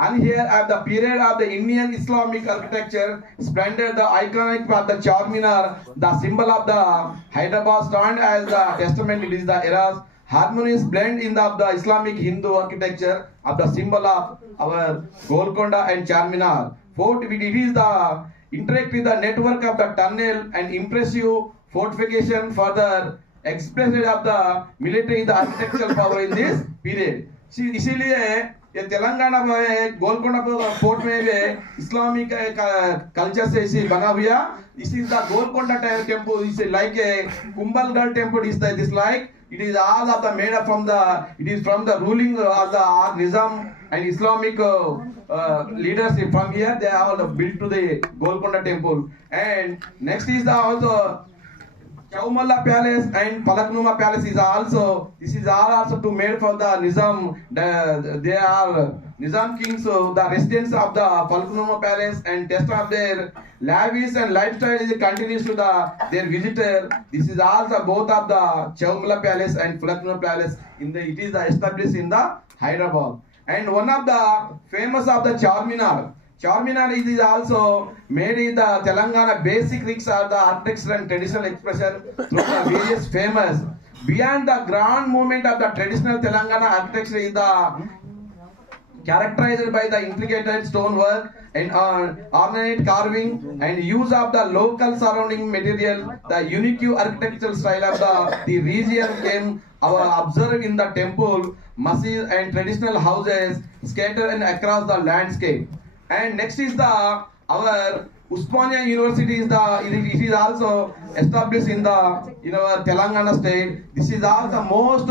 And here at the period of the Indian Islamic architecture, splendid the iconic of the Charminar, the symbol of the Hyderabad stand as the testament. It is the era's harmonious blend in the Islamic Hindu architecture of the symbol of our Golconda and Charminar. Fort, it is the interact with the network of the tunnel and impressive fortification further expressed of the military in the architectural power in this period. इसीलिए ये तेलंगाना में Golconda fort में भी Islamic culture से इसी बना हुआ इसी the Golconda temple is like a Kumbhalgarh temple is this like it is all of the made up from the it is from the ruling of the Nizam and Islamic leaders from here they are all built to the Golconda temple. And next is the also Chaumalla Palace and Palaknuma Palace is also this is all also to made for the Nizam. They are Nizam kings, so the residents of the Palaknuma Palace and test of their lavish and lifestyle is continues to their visitor. This is also both of the Chaumalla Palace and Palaknuma Palace in the it is established in the Hyderabad. And one of the famous of the Charminar. Charminar is also made in the Telangana basic rings are the architecture and traditional expression through the various famous. Beyond the grand movement of the traditional Telangana architecture is the characterized by the intricate stonework and ornate carving and use of the local surrounding material. The unique architectural style of the region came observed in the temple, masjid and traditional houses scattered across the landscape. And next is the our Usmania University is it is also established in our Telangana state. This is also the most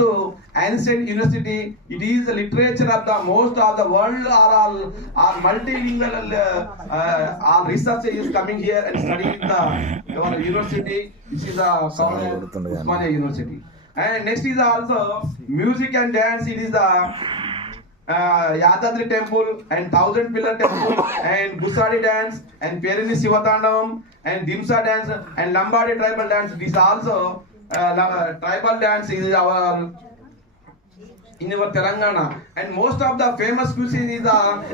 ancient university. It is the literature of the most of the world are multilingual research is coming here and studying our university. This is the Usmania University. And next is also music and dance. It is the Yadadri temple and Thousand Pillar temple and Gusadi dance and Perini Sivatandavam and Dimsa dance and Lambadi tribal dance. This also tribal dance is our in our Telangana. And most of the famous cuisine is the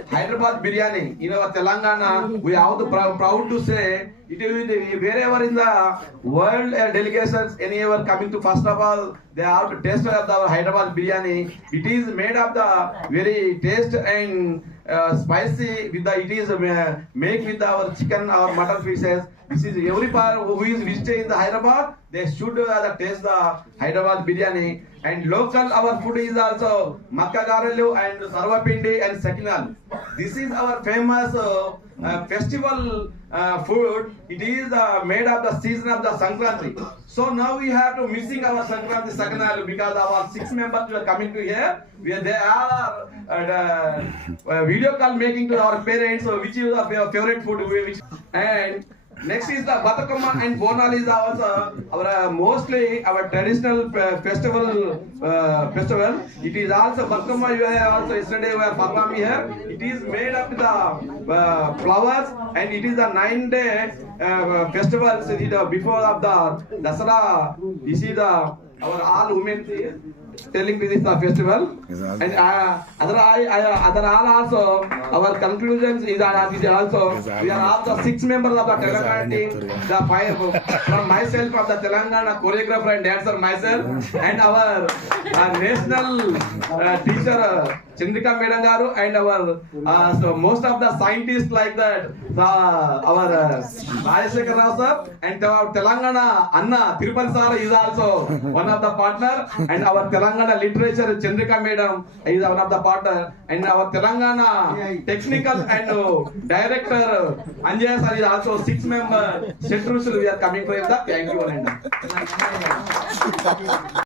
Hyderabad biryani in our Telangana. We have the proud to say it is wherever in the world delegations anywhere coming to, first of all they have to taste of the Hyderabad biryani. It is made of the very taste and spicy with the it is made with our chicken or mutton pieces. This is every part who is visiting in the Hyderabad they should taste the Hyderabad biryani. And local our food is also makka garelu and sarvapindi and sekinal. This is our famous festival food. It is made of the season of the Sankranti. So now we have to missing our Sankranti sekinal because our 6 members are coming to here. They are video call making to our parents. So which is our favorite food? And next is the Batakama and Bonal is also our mostly our traditional festival. It is also Batakama. You are also yesterday we are performing here. It is made of the flowers and it is a 9-day festival. Before of the Dasara, this is our all women telling this is the festival. And other all also our conclusions is also we are all the 6 members of the Telangana team. The 5 from myself of the Telangana choreographer and dancer myself and our national teacher Chandrika Madam garu and our so most of the scientists like that our Rajashekar Rao sir and our Telangana Anna Tirupati sir is also one of the partner and our Telangana literature Chandrika Madam is one of the partner and our Telangana technical and director Anjaya sir is also 6 member Shetrushul we are coming from that. Thank you.